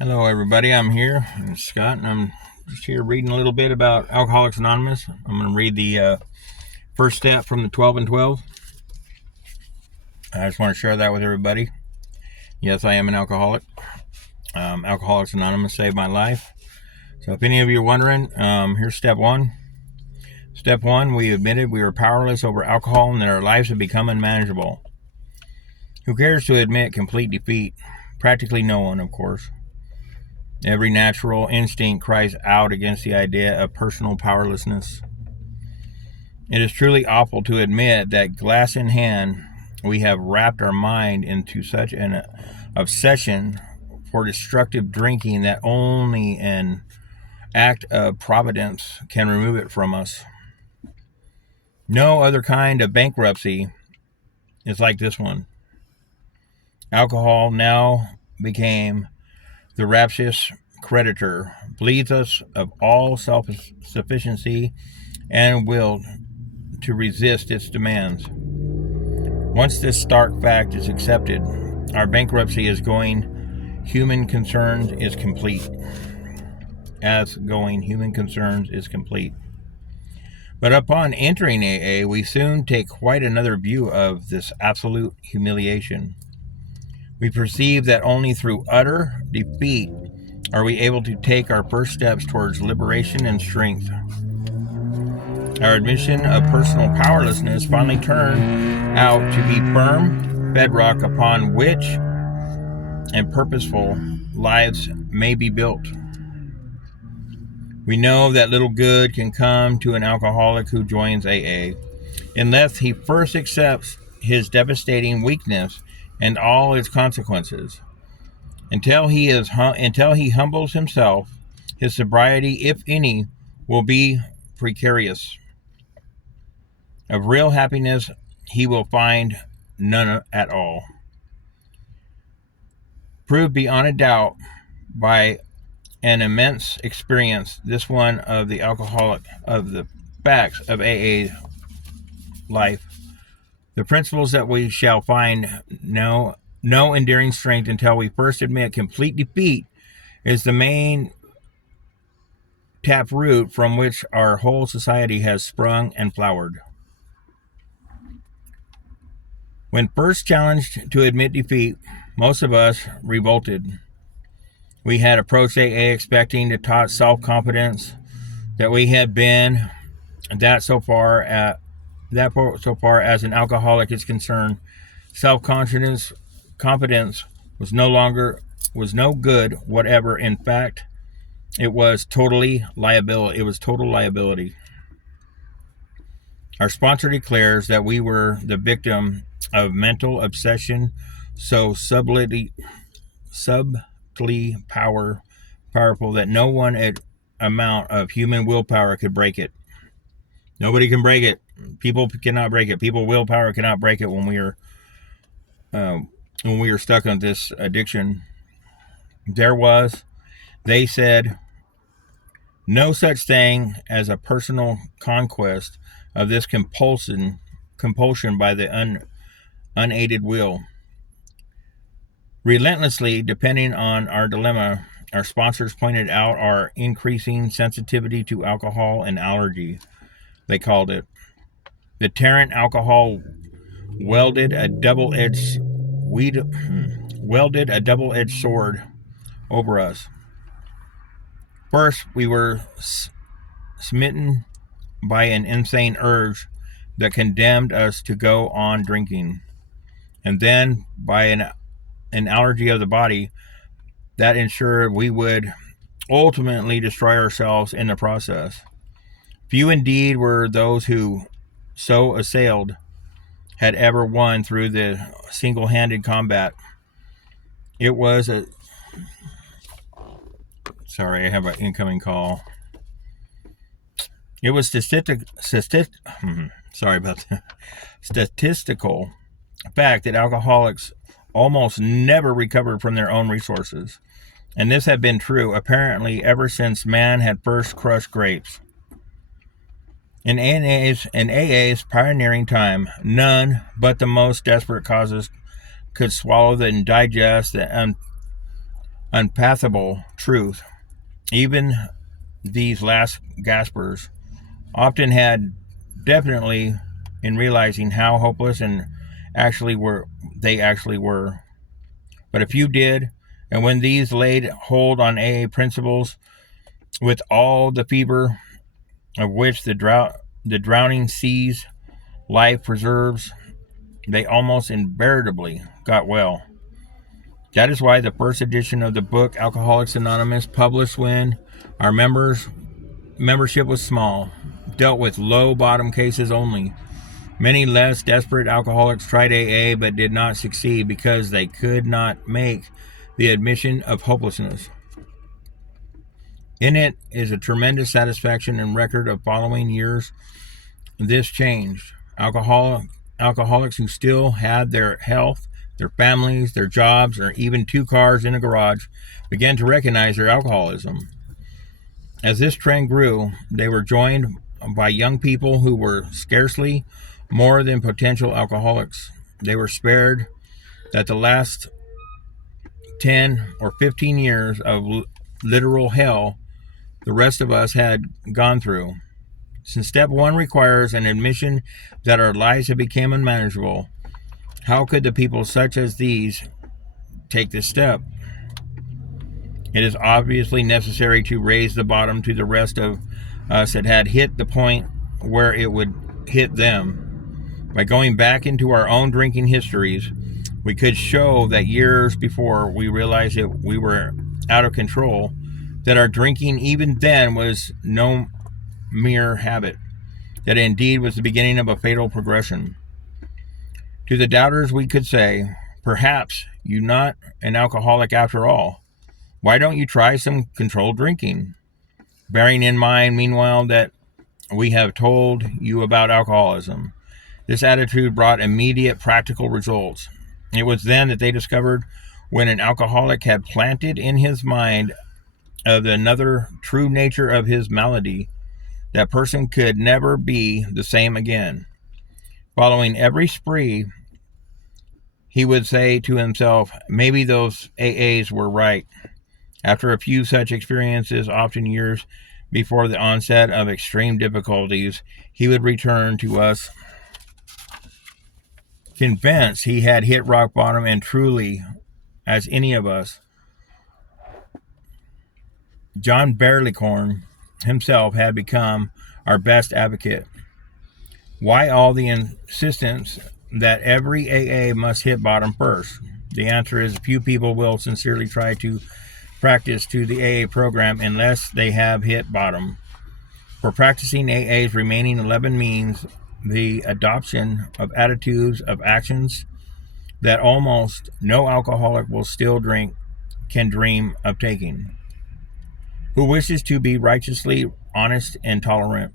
Hello, everybody. I'm Scott, and I'm just here reading a little bit about Alcoholics Anonymous. I'm going to read the first step from the 12 and 12. I just want to share that with everybody. Yes, I am an alcoholic. Alcoholics Anonymous saved my life. So if any of you are wondering, here's step one. Step one, we admitted we were powerless over alcohol and that our lives had become unmanageable. Who cares to admit complete defeat? Practically no one, of course. Every natural instinct cries out against the idea of personal powerlessness. It is truly awful to admit that, glass in hand, we have wrapped our mind into such an obsession for destructive drinking that only an act of providence can remove it from us. No other kind of bankruptcy is like this one. Alcohol now became the rapacious creditor, bleeds us of all self-sufficiency and will to resist its demands. Once this stark fact is accepted, our bankruptcy as going human concerns is complete. But upon entering AA, we soon take quite another view of this absolute humiliation. We perceive that only through utter defeat are we able to take our first steps towards liberation and strength. Our admission of personal powerlessness finally turned out to be firm bedrock upon which and purposeful lives may be built. We know that little good can come to an alcoholic who joins AA unless he first accepts his devastating weakness and all its consequences. Until he humbles himself, his sobriety, if any, will be precarious. Of real happiness, he will find none at all. Proved beyond a doubt by an immense experience, this one of the alcoholic, of the facts of AA life, the principles that we shall find no enduring strength until we first admit complete defeat, is the main taproot from which our whole society has sprung and flowered. When first challenged to admit defeat, most of us revolted. We had approached AA expecting to taught self-confidence that we had been that so far as an alcoholic is concerned. Self-confidence was no good whatever. In fact, it was total liability. Our sponsor declares that we were the victim of mental obsession so subtly powerful that no one amount of human willpower could break it. Nobody can break it. People cannot break it. Willpower cannot break it when we are stuck on this addiction. They said, no such thing as a personal conquest of this compulsion by the unaided will. Relentlessly depending on our dilemma, our sponsors pointed out our increasing sensitivity to alcohol and allergy, they called it. The Tarrant alcohol welded a double-edged sword over us. First, we were smitten by an insane urge that condemned us to go on drinking, and then by an allergy of the body that ensured we would ultimately destroy ourselves in the process. Few indeed were those who, so assailed, had ever won through the single-handed combat. It was a... Sorry, I have an incoming call. It was statistical fact that alcoholics almost never recovered from their own resources. And this had been true, apparently, ever since man had first crushed grapes. In AA's pioneering time, none but the most desperate causes could swallow and digest the unpathable truth. Even these last gaspers often had definitely in realizing how hopeless and they actually were. But a few did, and when these laid hold on AA principles with all the fever of which the drowning seas life preserves, they almost invariably got well. That is why the first edition of the book Alcoholics Anonymous, published when our membership was small, dealt with low bottom cases only. Many less desperate alcoholics tried AA but did not succeed because they could not make the admission of hopelessness. In it is a tremendous satisfaction and record of following years. This changed. Alcoholics who still had their health, their families, their jobs, or even 2 cars in a garage began to recognize their alcoholism. As this trend grew, they were joined by young people who were scarcely more than potential alcoholics. They were spared that the last 10 or 15 years of literal hell the rest of us had gone through. Since step 1 requires an admission that our lives have become unmanageable, how could the people such as these take this step? It is obviously necessary to raise the bottom to the rest of us that had hit the point where it would hit them. By going back into our own drinking histories, we could show that years before we realized that we were out of control, that our drinking even then was no mere habit, that it indeed was the beginning of a fatal progression. To the doubters we could say, perhaps you're not an alcoholic after all. Why don't you try some controlled drinking? Bearing in mind, meanwhile, that we have told you about alcoholism. This attitude brought immediate practical results. It was then that they discovered when an alcoholic had planted in his mind of another true nature of his malady, that person could never be the same again. Following every spree, he would say to himself, maybe those AAs were right. After a few such experiences, often years before the onset of extreme difficulties, he would return to us convinced he had hit rock bottom, and truly, as any of us. John Barleycorn himself had become our best advocate. Why all the insistence that every AA must hit bottom first? The answer is few people will sincerely try to practice to the AA program unless they have hit bottom. For practicing AA's remaining 11 means the adoption of attitudes of actions that almost no alcoholic will still drink can dream of taking. Who wishes to be righteously honest and tolerant,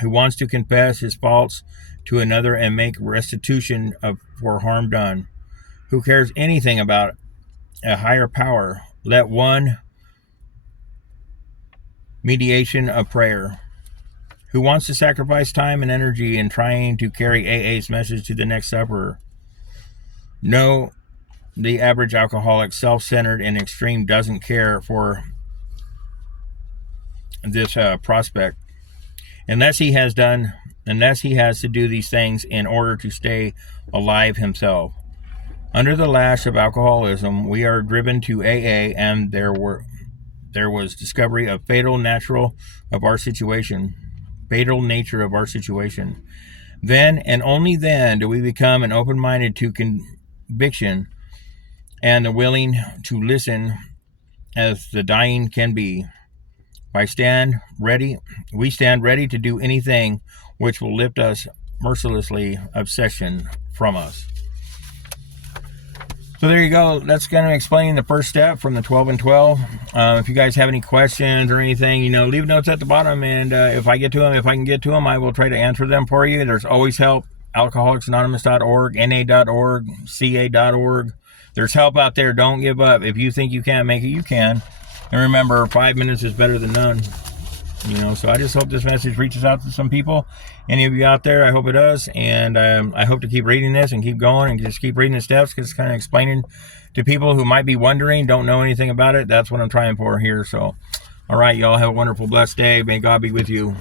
who wants to confess his faults to another and make restitution for harm done, who cares anything about a higher power, let one mediation of prayer, who wants to sacrifice time and energy in trying to carry AA's message to the next sufferer. No, the average alcoholic, self-centered and extreme, doesn't care for this prospect unless he has to do these things in order to stay alive himself. Under the lash of alcoholism, we are driven to AA, and there was discovery of fatal nature of our situation. Then and only then do we become an open-minded to conviction and the willing to listen as the dying can be. We stand ready to do anything which will lift us mercilessly obsession from us. So there you go. That's going to explain the first step from the 12 and 12. If you guys have any questions or anything, leave notes at the bottom, and if I can get to them, I will try to answer them for you. There's always help. AlcoholicsAnonymous.org, NA.org, CA.org. There's help out there. Don't give up. If you think you can't make it, you can. And remember, 5 minutes is better than none. You know, so I just hope this message reaches out to some people. Any of you out there, I hope it does. And I hope to keep reading this and keep going and just keep reading the steps, because it's kind of explaining to people who might be wondering, don't know anything about it. That's what I'm trying for here. So, all right, y'all have a wonderful, blessed day. May God be with you.